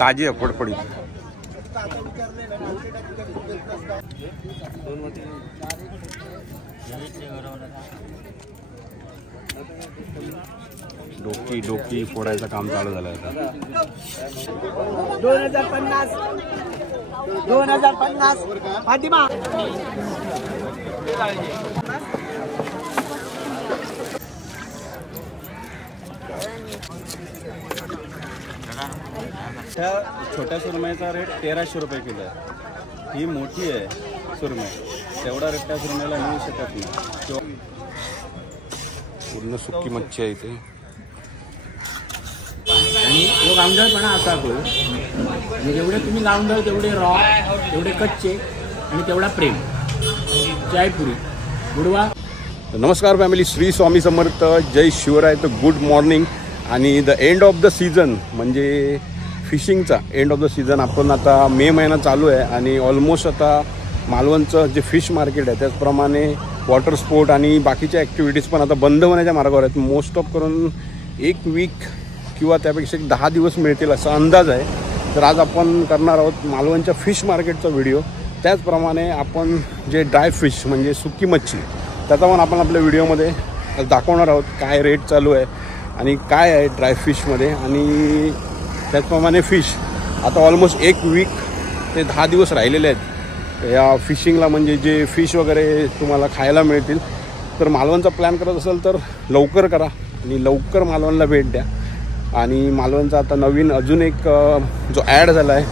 ताजी आहे फडफडी. डोकी डोकी फोडायचं काम चालू झालं आता. 2050 2050 फातिमा. छोट्या सुरमईचा रेट 1300 रुपये किलो आहे. ही मोठी आहे सुरमई, तेवढा रेट त्या सुरमईला मिळू शकत नाही. पूर्ण सुकी मच्छी आहे इथे. आणि तो गावंढळपणा असा तो म्हणजे जेवढे तुम्ही गावंढळ तेवढे रॉ, तेवढे कच्चे आणि तेवढा प्रेम. चायपुरी गुडवा. नमस्कार फॅमिली, श्री स्वामी समर्थ, जय शिवराय. तर गुड मॉर्निंग. आणि the end of the season म्हणजे फिशिंगचा एंड ऑफ द सीझन. आपण आता मे महिना चालू आहे आणि ऑलमोस्ट आता मालवणचं जे फिश मार्केट आहे त्याचप्रमाणे वॉटर स्पोर्ट आणि बाकीच्या ॲक्टिव्हिटीज पण आता बंद होण्याच्या मार्गावर आहेत. मोस्ट ऑफ करून 1 वीक किंवा त्यापेक्षा 10 दिवस मिळतील असा अंदाज आहे. तर आज आपण करणार आहोत मालवणच्या फिश मार्केटचा व्हिडिओ. त्याचप्रमाणे आपण जे ड्राय फिश म्हणजे सुकी मच्छी त्याचा पण आपण आपल्या व्हिडिओमध्ये दाखवणार आहोत. काय रेट चालू आहे आणि काय आहे ड्राय फिशमध्ये. आणि त्याचप्रमाणे फिश आता ऑलमोस्ट 1 वीक ते 10 दिवस राहिलेले आहेत या फिशिंगला. म्हणजे जे फिश वगैरे तुम्हाला खायला मिळतील. तर मालवणचा प्लॅन करत असेल तर लवकर करा आणि लवकर मालवणला भेट द्या. आणि मालवणचा आता नवीन अजून एक जो ॲड झाला आहे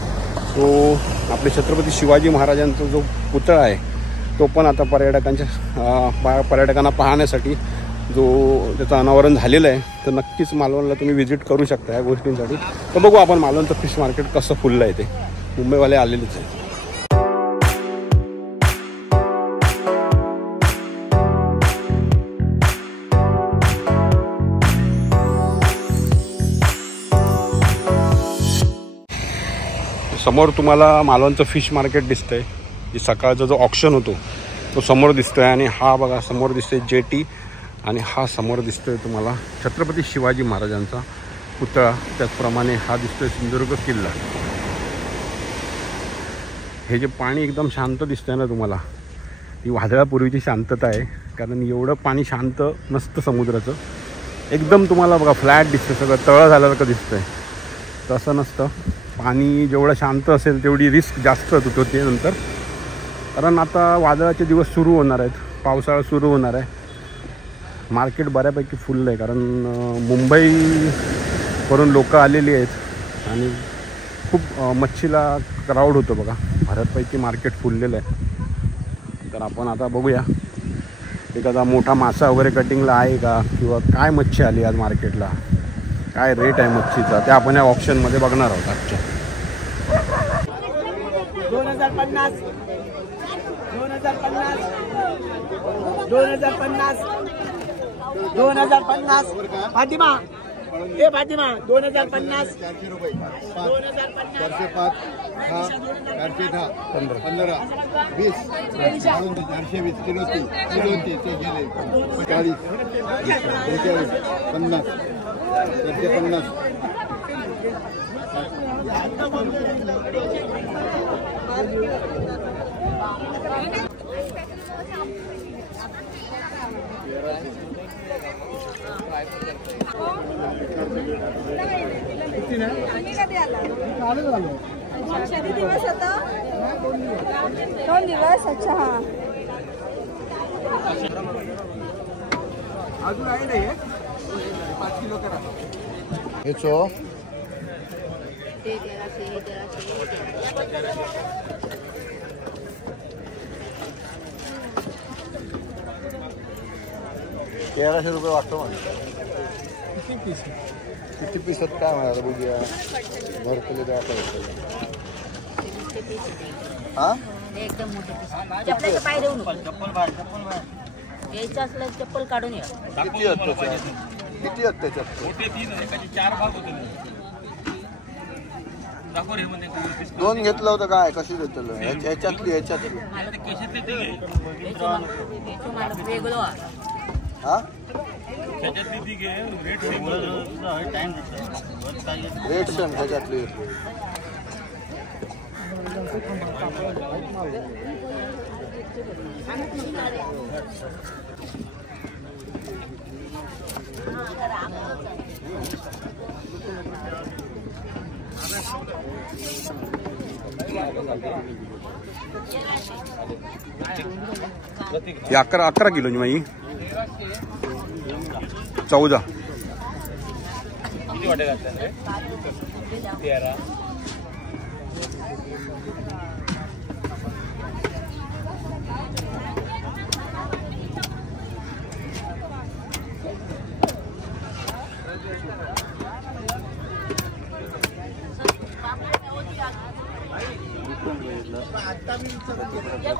तो आपले छत्रपती शिवाजी महाराजांचा जो पुतळा आहे तो पण आता पर्यटकांना पाहण्यासाठी जो त्याचं अनावरण झालेलं आहे. तर नक्कीच मालवणला तुम्ही व्हिजिट करू शकता या गोष्टींसाठी. तर बघू आपण मालवणचं फिश मार्केट कसं फुललं आहे. ते मुंबईवाले आलेलेच आहे. समोर तुम्हाला मालवणचं फिश मार्केट दिसतंय. जे सकाळचा जो ऑक्शन होतो तो समोर दिसतोय. आणि हा बघा समोर दिसतोय जेटी. आणि हा समोर दिसतोय तुम्हाला छत्रपती शिवाजी महाराजांचा पुतळा. त्याचप्रमाणे हा दिसतोय सिंधुदुर्ग किल्ला. हे जे पाणी एकदम शांत दिसतंय ना तुम्हाला, ही वादळापूर्वीची शांतता आहे. कारण एवढं पाणी शांत नसतं समुद्राचं. एकदम तुम्हाला बघा फ्लॅट दिसतं, सगळं तळं झाल्यासारखं दिसतंय. तसं नसतं. पाणी जेवढं शांत असेल तेवढी रिस्क जास्त होते नंतर. कारण आता वादळाचे दिवस सुरू होणार आहेत, पावसाळा सुरू होणार आहे. मार्केट बऱ्यापैकी फुललं आहे कारण मुंबईवरून लोक आलेली आहेत आणि खूप मच्छीला क्राऊड होतो बघा. बऱ्यापैकी मार्केट फुललेलं आहे. तर आपण आता बघूया एखादा मोठा मासा वगैरे कटिंगला आहे का, किंवा काय मच्छी आली आज मार्केटला, काय रेट आहे मच्छीचा, ते आपण या ऑप्शनमध्ये बघणार आहोत आजच्या. 2050 2050 2050 2050 फातिमा. ए फातिमा 2050 400 रुपये 405 410 15 20 420 किलो ते गेले 40 50 450 दिवस होता 2 दिवस. अच्छा हा अजून आहे ना 5 किलो करा. हेचो ₹1300 वाटतो मला. किती पीस आहेत काय म्हणाला बघूया. भरपूर द्या हा एकदम मोठे चप्पलचे पाय देऊ नको. चप्पल बाहेर यायचं असलं चप्पल काढून या. किती आहेत त्याच्यात? मोठे 3 एकाचे 4 भाग होते. दोन घेतलं होतं काय कशी घेतलं ह्याच्यातली वेगळं हा रेट सण त्याच्यातली ही 11 किलोची माई 14 किती वाटे घातल्या रे 13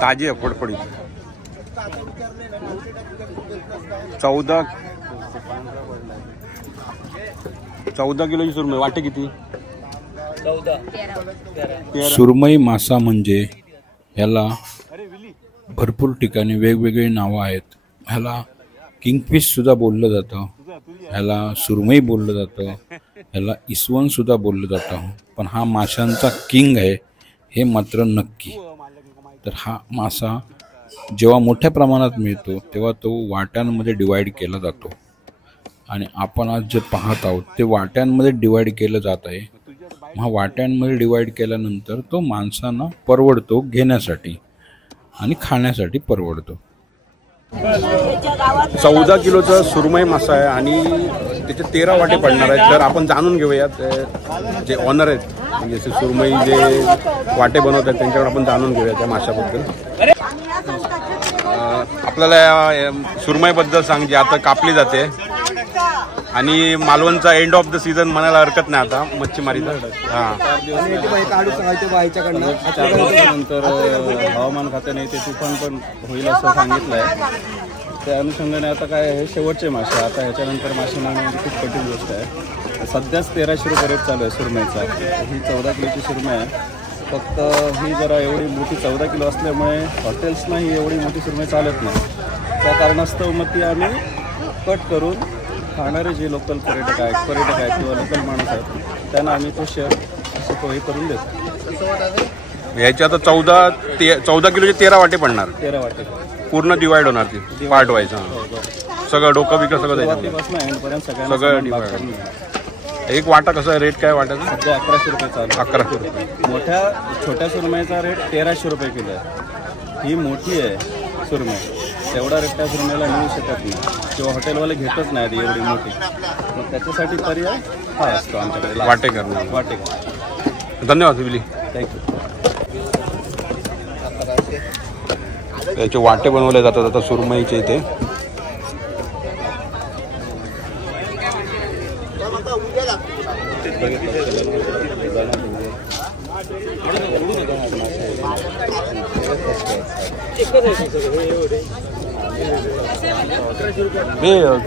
ताजी आहे फडफडी 14 किलोची सुरमई वाटे किती 14 सुरमई मासा म्हणजे ह्याला भरपूर ठिकाणी वेगवेगळी नावं आहेत. ह्याला किंगफिश सुद्धा बोललं जातं, ह्याला सुरमई बोललं जातं, ह्याला इसवण सुद्धा बोललं जातं. पण हा माशांचा किंग आहे हे मात्र नक्की. तर हा मासा जेव्हा मोठ्या प्रमाणात मिळतो तेव्हा तो वाट्यांमध्ये डिवाईड केला जातो आणि आपण आज जे पाहत आहोत ते वाट्यांमध्ये डिवाईड केलं जात आहे. हा वाट्यांमध्ये डिवाईड केल्यानंतर तो माणसांना परवडतो घेण्यासाठी आणि खाण्यासाठी परवडतो. 14 किलोचा सुरमई मासा आहे आणि त्याचे 13 वाटे पडणार आहेत. तर आपण जाणून घेऊयात जे ऑनर आहेत म्हणजे सुरमई जे वाटे बनवत आहेत त्यांच्याकडे आपण जाणून घेऊया त्या माशाबद्दल. आपल्याला सुरमईबद्दल सांग जे आता कापली जाते आणि मालवणचा एंड ऑफ द सीझन म्हणायला हरकत नाही आता मच्छीमारीचा. नंतर हवामान खात्याने ते तुफान पण होईल असं सांगितलं आहे. त्या अनुषंगाने आता काय हे शेवटचे मासे आता ह्याच्यानंतर मासे मिळणं म्हणजे खूप कठीण गोष्ट आहे. सध्याच 1300 रुपये रेट चालू आहे सुरमईचा. ही 14 किलोची सुरमई आहे. फक्त ही जरा एवढी मोठी 14 किलो असल्यामुळे हॉटेल्सना ही एवढी मोठी सुरमई चालत नाही. त्या कारणास्तव मग ती आम्ही कट करून खाणारे जे लोकल पर्यटक आहेत किंवा लोकल माणूस आहेत त्यांना आम्ही तो शेअर असं हे करून देतो. याची आता 14 किलोचे 13 वाटे पडणार. 13 वाटे पूर्ण डिवाइड होणार ती पार्ट व्हायचा सगळं डोकं बिकं सगळं सगळं डिवाइड. एक वाटा कसा रेट काय वाटायचा सध्या 1100 रुपये चालू. 1100 रुपये. छोट्या सुरमईचा रेट 1300 रुपये किलो आहे. ही मोठी आहे सुरमई तेवढा रेट त्या सुरमईला मिळू शकत नाही किंवा हॉटेलवाले घेतच नाहीत एवढी मोठी. मग त्याच्यासाठी पर्याय हा असतो आमच्याकडे वाटे करणार. वाटे. धन्यवाद विली. थँक्यू. त्याचे वाटे बनवले जातात आता सुरमईचे इथे.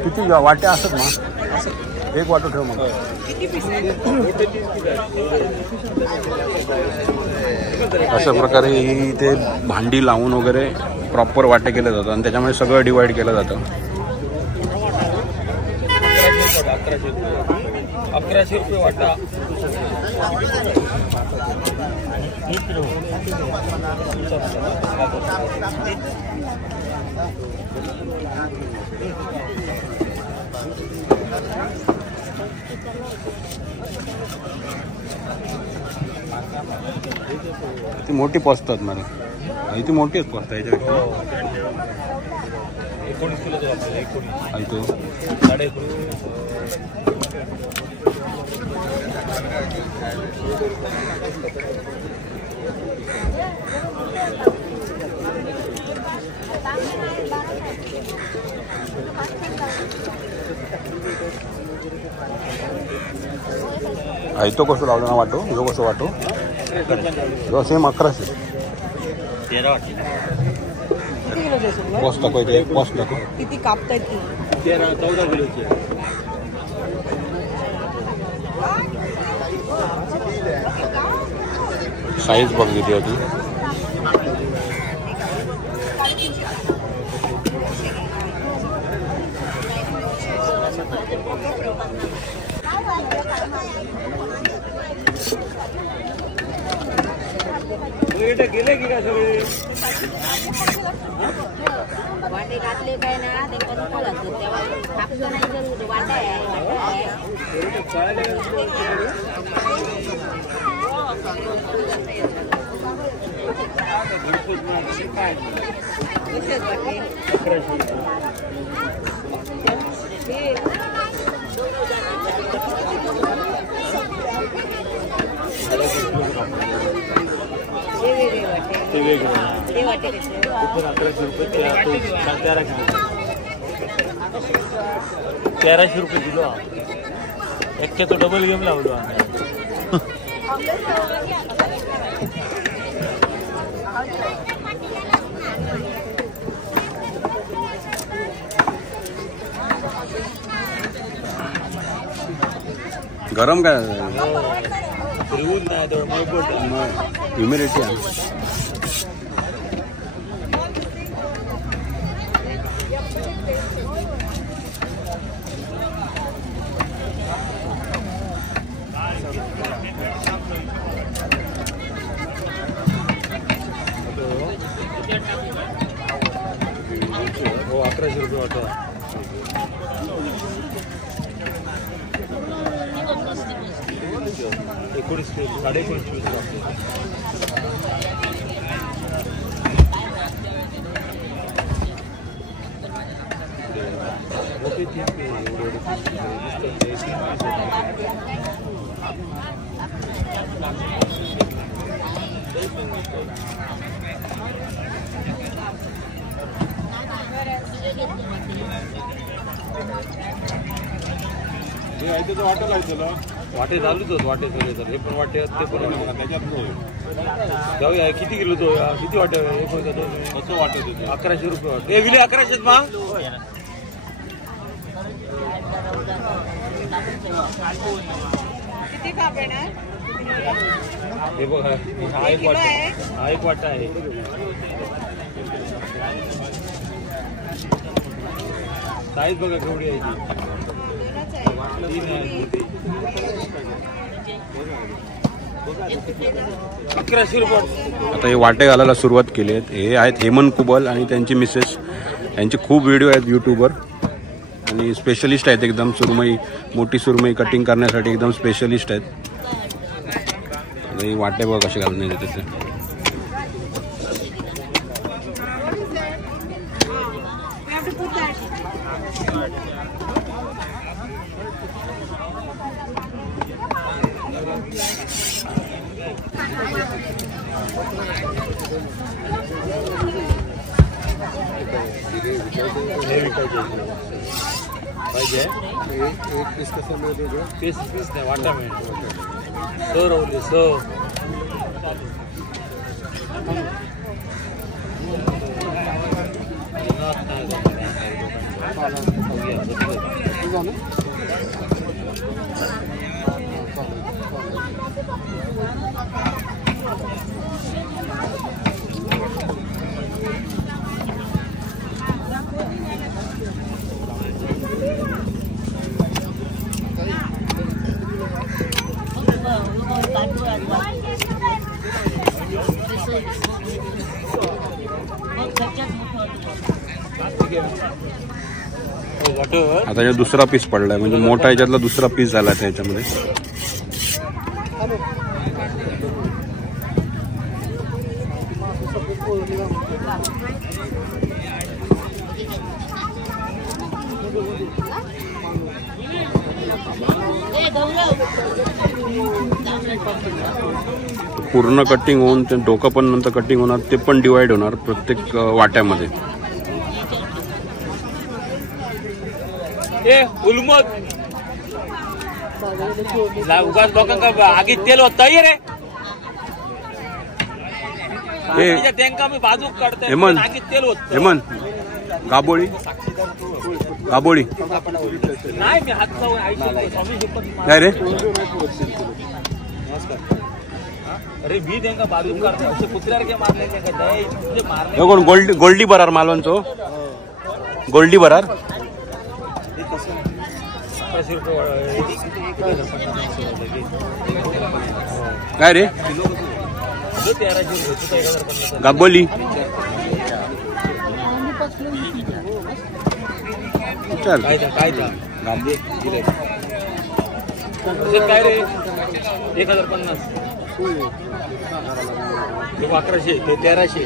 किती वाटे असत ना एक वाटो ठेव मग. अशा प्रकारे इथे भांडी लावून वगैरे प्रॉपर वाटे केले जातात आणि त्याच्यामुळे सगळं डिवाइड केलं जातं. 1100 रुपये वाटा. ती मोठी पोचतात मला इथे मोठीच पोचतात याच्यापेक्षा. 19 किलो इथे 19.5. तो कसं लावलं ना वाटो जो कसं वाटो सेम 1100. 13 वाटे. पोस्ट दाखव इथे पोस्ट दाखव किती कापतायत ती 14 किलोची. आहे साईज बघ किती होती. गेले की काय सगळे वाटे घातले काय ना ते पण घातलं तेव्हा कापलं नाही जरूर वाटा आहे ते वाटे 1100 रुपये 1300 रुपये किलो. एक्क्याचं डबल गेम लावलो आम्ही. गरम काय ऊन नाही तर ह्युमिडिटी आहे. हो 1100 रुपये वाटा. साडे 25 तो वाटा काय तुला वाटे चालूच होत. वाटे सगळे तर हे पण वाटे आहेत ते पण त्याच्यात जाऊया. किती किलो तो किती वाटे कसं वाटत होतं 1100 रुपये वाटे. विले 1100 मा किती कापड आहे? हे बघ हा एक वाटा. हा एक वाटा आहे. साईज बघा केवढी आहे ती. 3 आहे. 1100 रुपये. आता हे वाटे घालायला सुरुवात केली आहेत. हे आहेत हेमंत कुबल आणि त्यांची मिसेस. यांचे खूप व्हिडिओ आहेत यूट्यूबवर आणि स्पेशलिस्ट आहेत एकदम. सुरमई मोठी सुरमई कटिंग करण्यासाठी एकदम स्पेशलिस्ट आहेत. हे वाटे बघ कसे घालून येते तिथे. पाहिजे एक पीस कसं मिळतो पीस नाही वाटा मिळतो. सर होते सर आता हे दुसरा पीस पडलाय म्हणजे मोठा याच्यातला दुसरा पीस झाला त्याच्यामध्ये. पूर्ण कटिंग होऊन ते डोकं पण नंतर कटिंग होणार. ते पण डिवाइड होणार प्रत्येक वाट्यामध्ये. उलमत उगाच लोकांना आगीत तेल होत रे. त्यांना मी बाजूक काढतोय. हेमंत आगीत तेल होत. हेमंत गाबोळी गाबोळी नाही मी हात खाऊन काय रे. अरे भी देंगा बाजू करते असे कुत्र्यावर काय मारले का दे तुझे मारले हे कोण गोल्डी बरार मालवणचो गोल्डी बरार काय रे गाबोली चल काय काय रे 1050 तो 1100 तो 1300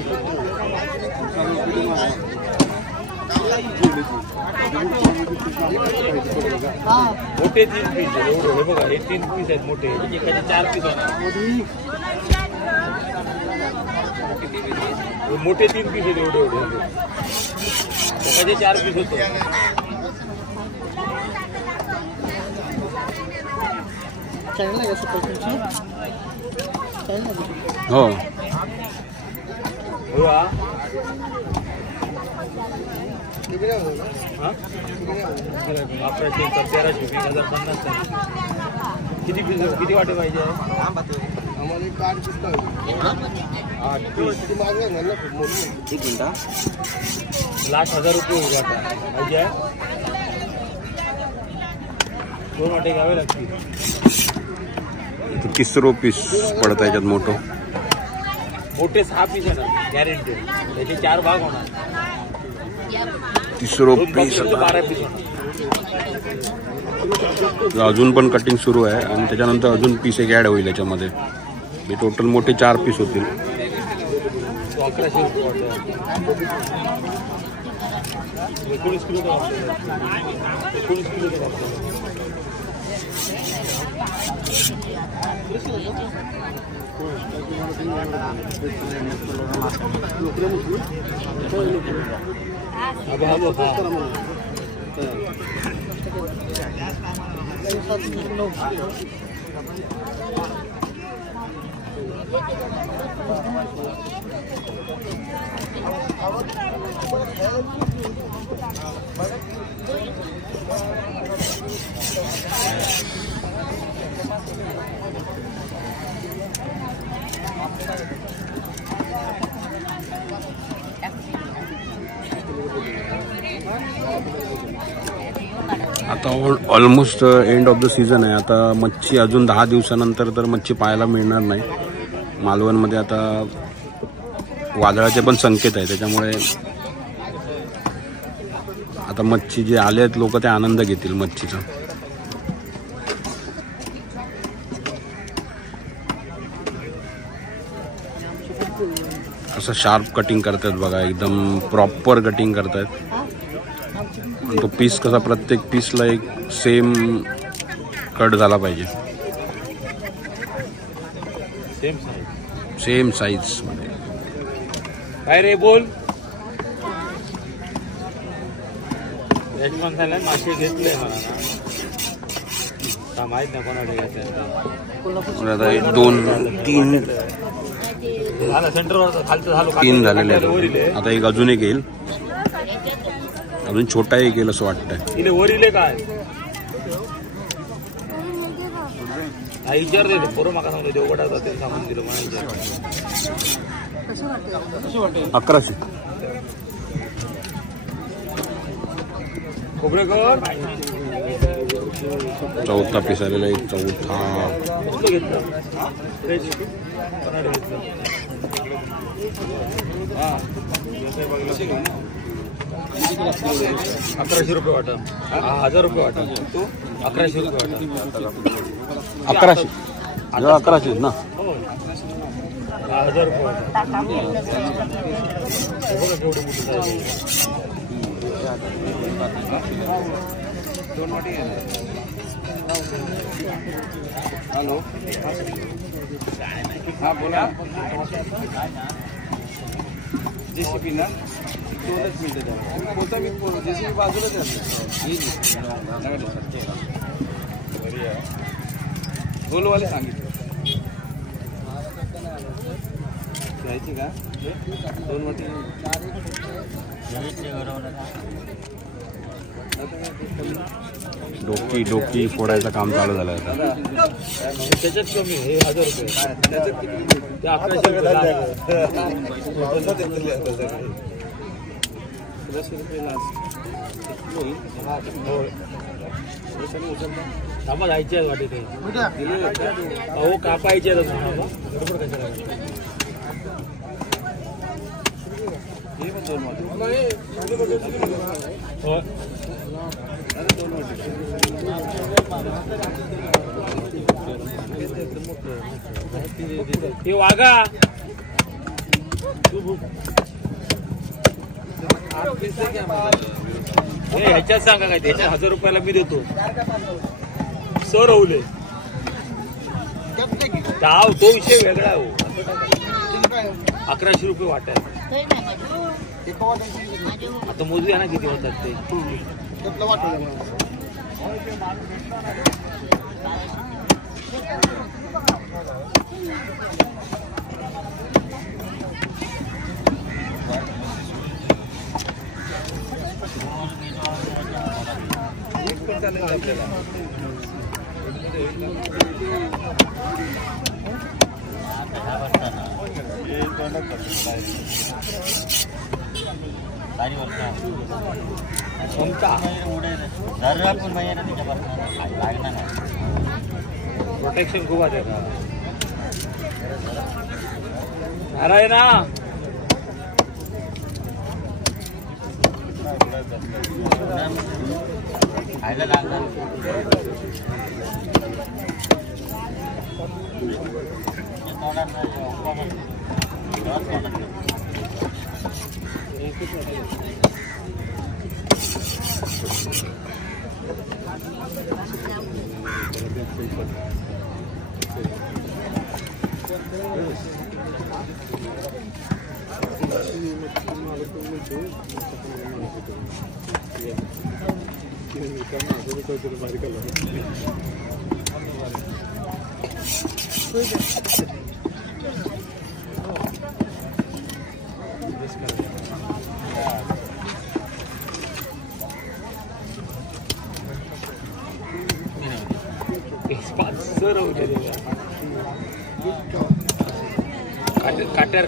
मोठे 3 पीस एवढे हे बघा हे 3 पीस आहेत मोठे एकाचे 4 पीस होणार मोठे 3 पीस आहेत एवढे एवढे एकाचे 4 पीस होतो हो किती पीस किती वाटे पाहिजे लास्ट 1000 रुपये वाटा पाहिजे 2 वाटे घ्यावे लागतील 30 पीस पडत आहे याच्यात मोठे 6 पीस आहे ना गॅरंटी त्याचे 4 भाग होणार 30 पीस 12 पीस होणार अजून पण कटिंग सुरू आहे आणि त्याच्यानंतर अजून पीस एक ॲड होईल याच्यामध्ये मी टोटल मोठे 4 पीस होतील 1100 रुपये 19 किलो 19 किलो आता almost end of the season आहे. आता मच्छी अजून 10 दिवसानंतर तर मच्छी पाहायला मिळणार नाही. मालवणमध्ये आता वादळाचे पण संकेत आहे, त्याच्यामुळे आता मच्छी जे आले आहेत लोक ते आनंद घेतील मच्छीचा. असं शार्प कटिंग करतात बघा, एकदम प्रॉपर कटिंग करतात. तो पीस कसा प्रत्येक पीसला एक सेम कट झाला पाहिजे, सेम साईज मध्ये. काय रे बोल, यजमान झाला मासे घेतले मला माहित नाही कोणाकडे घ्यायचं. आता 2 3 सेंटरवर खालचं झालं 3 झालेले आहेत. आता एक अजून एक येईल, अजून छोटा एक येईल असं वाटतंय. इले वरिले काय विचार दे बरोबर माका सांगतो देवगडात जाते सांगून दिलं मला विचार. 1100 खोबरेकर चौथा पीस आलेला आहे, चौथा. 1100 रुपये वाटा, 1000 रुपये वाटा, 1100 रुपये वाटा. 1100 1100 ना. 1000 रुपये वाटा. बघा केवढी मोठी साईज. हॅलो, हा बोला. जेसीबी ना 2च मिनिटं द्या. कोणता मी जेसीबी बाजूलाच आहे. गोलवाले सांगितलं घ्यायची का 2 वाटी. डोकी फोडायचं काम चालू झालं आता. त्याच्यात कमी हे 1000 रुपये ते 1100 थांबा जायचे आहे वाटे ते अहो कापायचे आहेत अजून थांबा. बरोबर कशाला हो हे वागा ह्याच्यात सांगा काय त्याच्या 1000 रुपयाला मी देतो सर होले तो विषय वेगळा हो 1100 रुपये वाटाय आता मोजूया ना किती होतात ते प्रोटेक्शन खूप आहे का अरे ना खायला लागला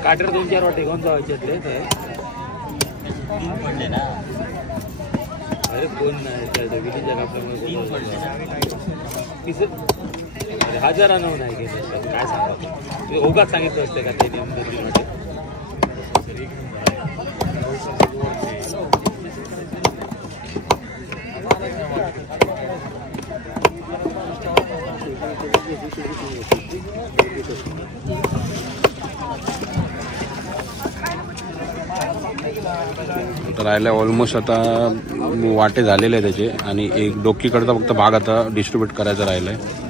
काटर 2-4 वाटे कोणता व्हायच्यातले पडले ना अरे कोण नाही विलीच्या अरे हजारानं नाही घेत काय सांगा तुम्ही ओघात सांगितलं असते का ते नियम तर राहिला ऑलमोस्ट आता वाटे झालेले आहे त्याचे आणि एक डोकीकडचा फक्त भाग आता डिस्ट्रीब्यूट करायचा राहिला आहे.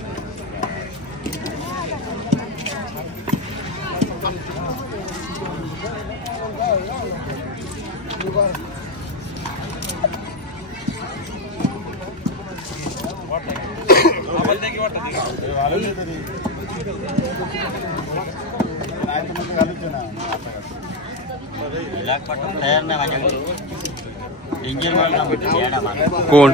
तयार नाही माझ्याकडे डेंजर कोण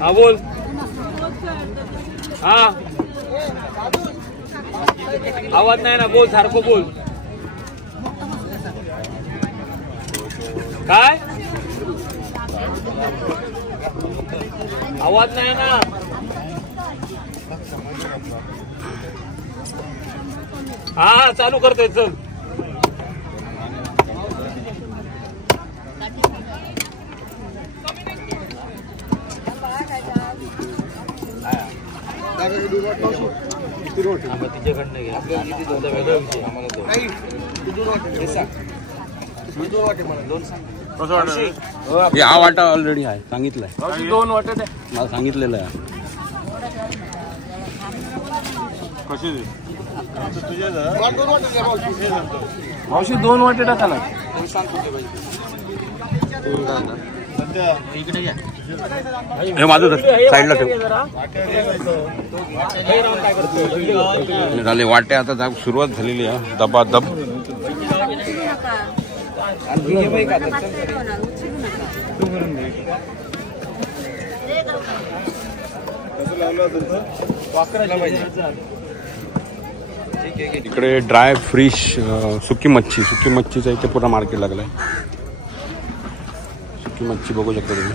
हा बोल हा आवाज नाही ना बोल सारखं बोल काय आवाज नाही ना हा चालू करतोय चल तिच्याकडनं घ्या वेगळा विषय आम्हाला हा वाटा ऑलरेडी आहे सांगितलंय 2 वाटे मला सांगितलेलं आहे. मावशी 2 वाटे टाका ना हे माझं साईडला ठेव झाले वाट्या आता सुरुवात झालेली आहे दबादब. इकडे ड्राय फिश सुकी मच्छीचा इथे पूर्ण मार्केट लागलाय. सुकी मच्छी बघू शकता तुम्ही.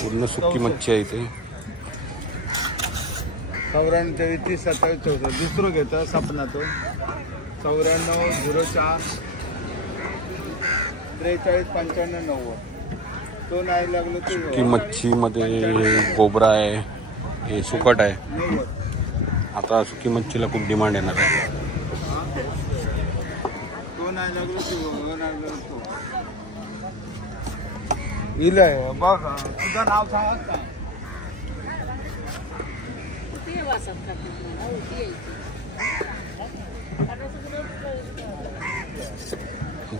पूर्ण सुकी मच्छी आहे इथे. 94 30 27 14 दुसरं घेतं सपनातून 94 04 43 95 90 तो नाही लागलो ते सुकी मच्छीमध्ये गोबरा आहे, हे सुकट आहे. आता सुकी मच्छीला खूप डिमांड येणार आहे. तो नाही लागलो तो लागलो तो इलय बघ तुझं नाव सांग का.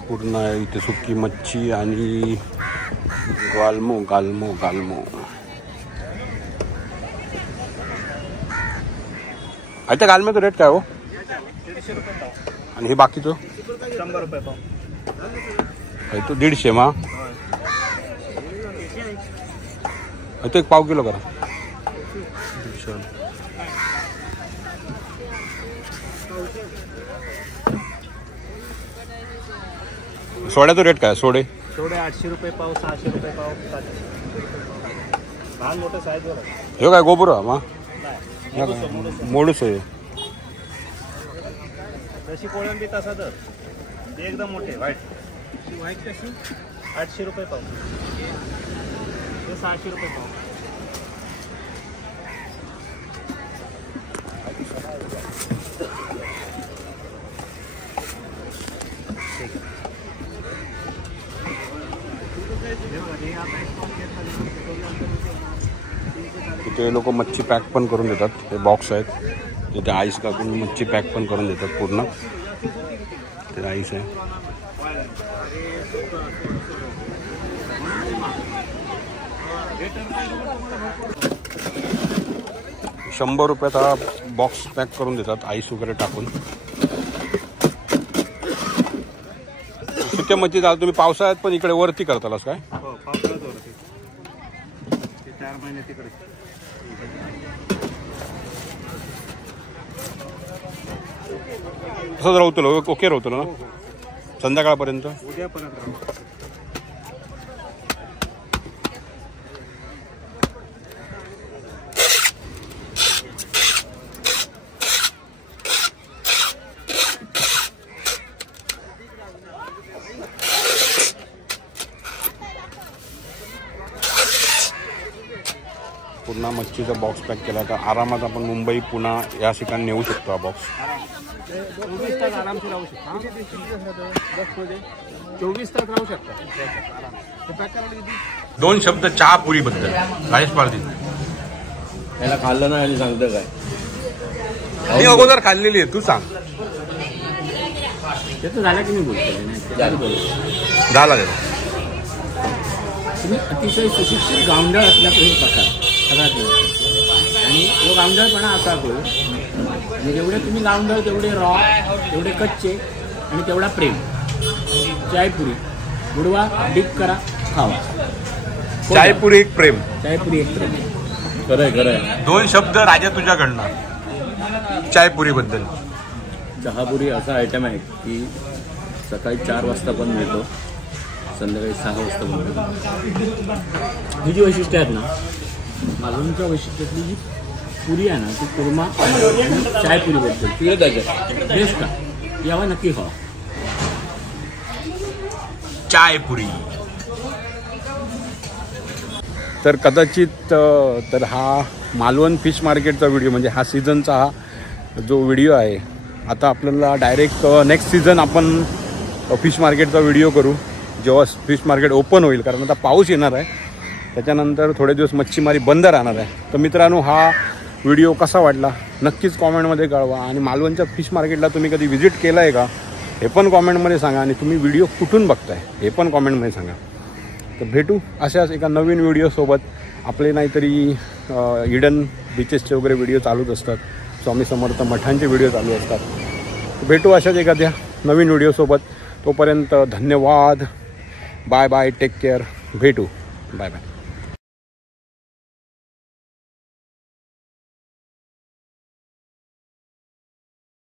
पूर्ण इथे सुकी मच्छी आणि गालमो. आता गालम्याचा रेट काय हो? 150 रुपये आणि हे बाकीचं 100 रुपये पाव. तो 150 मा. तो एक पाव किलो करा. सोड्याचा रेट काय? सोडे 800 रुपये पाव 600 रुपये पाव. लहान मोठं साईजवर आहे. हे काय गोबरा मा मोडूस आहे. जशी कोळंबी तसा तर ते एकदम मोठे व्हाईट कशी 800 रुपये पाव. ते 600 रुपये पाव. इथे लोक मच्छी पॅक पण करून देतात. हे बॉक्स आहेत इथे आईस टाकून मच्छी पॅक पण करून देतात. पूर्ण ते आईस आहे. ₹100 हा बॉक्स पॅक करून देतात आईस वगैरे टाकून. सुक्या मच्छी तुम्ही पावसाळ्यात पण इकडे वरती करतालास काय? हो पावसाळ्यात वरती. ते 4 महिने तिकडे. तसंच राहतो ओके राहतो ना संध्याकाळपर्यंत. उद्यापर्यंत राहू. पुन्हा मच्छीचा बॉक्स पॅक केला तर आरामात आपण मुंबई पुणे या ठिकाणी नेऊ शकतो. हा बॉक्स 24 तास आरामशीर राहू शकता. 24 तास राहू शकता. 2 शब्द चहा पुरी बद्दल राजेश पारधी. त्याला खाल्लं नाही आणि सांगतं काय? मी अगोदर खाल्लेली आहे, तू सांग. त्याचं झालं की मी बोलतो झाला त्याचा. तुम्ही अतिशय सुशिक्षित गावंढळ असण्याचा प्रकार सगळ्यात मोठा. आणि तो गावंढळपणा असा करू म्हणजे जेवढे तुम्ही गावंढळ तेवढे रॉ, तेवढे कच्चे आणि तेवढा प्रेम. चायपुरी बुडवा, डिप करा, खावा. चायपुरी एक प्रेम. चायपुरी एक प्रेम. खरंय. 2 शब्द राजा तुझ्याकडनं चायपुरी बद्दल. चहापुरी असा आयटम आहे की सकाळी 4 वाजता पण मिळतो, संध्याकाळी 6 वाजता पण मिळतो. ही जी वैशिष्ट्य आहेत ना, मालवणच्या वैशिष्ट्यातली जी पुरी आहे ना ती कुर्मा चायपुरीबद्दल बेस्ट का यावा नक्की खावा. चायपुरी. तर कदाचित तर हा मालवण फिश मार्केटचा व्हिडिओ म्हणजे हा सीझनचा हा जो व्हिडिओ आहे. आता आपल्याला डायरेक्ट नेक्स्ट सीझन आपण फिश मार्केटचा व्हिडिओ करू जेव्हा फिश मार्केट ओपन होईल, कारण आता पाऊस येणार आहे. त्याच्यानंतर थोडे दिवस मच्छीमारी बंद राहणार आहे. तर मित्रांनो, हा व्हिडिओ कसा वाटला नक्कीच कॉमेंटमध्ये कळवा. आणि मालवणच्या फिश मार्केटला तुम्ही कधी व्हिजिट केलं आहे का हे पण कॉमेंटमध्ये सांगा. आणि तुम्ही व्हिडिओ कुठून बघताय हे पण कॉमेंटमध्ये सांगा. तर भेटू अशाच एका नवीन व्हिडिओसोबत. आपले नाहीतरी इडन बीचेसचे वगैरे व्हिडिओ चालूच असतात, स्वामी समर्थ मठांचे व्हिडिओ चालू असतात. भेटू अशाच एखाद्या नवीन व्हिडिओसोबत. तोपर्यंत धन्यवाद. Bye bye, take care. भेटू. Bye bye.